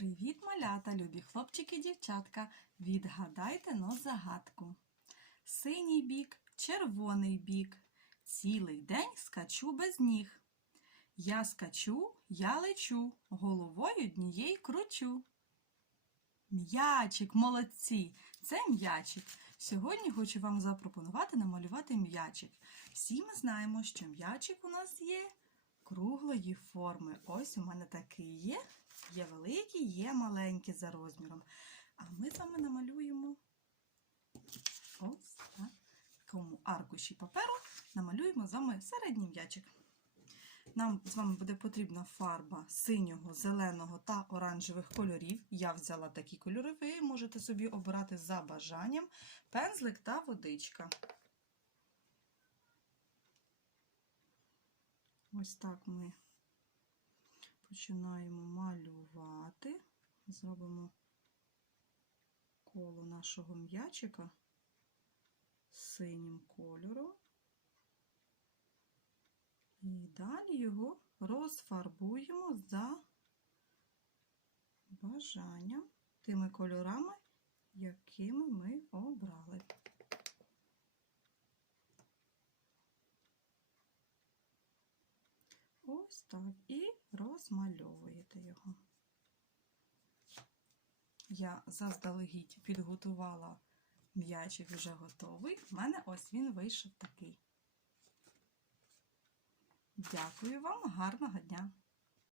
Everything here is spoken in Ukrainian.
Привіт, малята, любі хлопчики і дівчатка. Відгадайте но загадку. Синій бік, червоний бік. Цілий день скачу без ніг. Я скачу, я лечу, головою однієї кручу. М'ячик, молодці! Це м'ячик. Сьогодні хочу вам запропонувати намалювати м'ячик. Всі ми знаємо, що м'ячик у нас є круглої форми. Ось у мене такий є. Є великий, є маленький за розміром. А ми з вами намалюємо ось на такому аркуші паперу намалюємо з вами середній м'ячик. Нам з вами буде потрібна фарба синього, зеленого та оранжевих кольорів. Я взяла такі кольори, ви можете собі обирати за бажанням пензлик та водичка. Ось так ми починаємо малювати. Зробимо коло нашого м'ячика синім кольором. І далі його розфарбуємо за бажанням тими кольорами, якими ми обрали. Ось так. І розмальовуєте його. Я заздалегідь підготувала м'ячик вже готовий. У мене ось він вийшов такий. Дякую вам, гарного дня!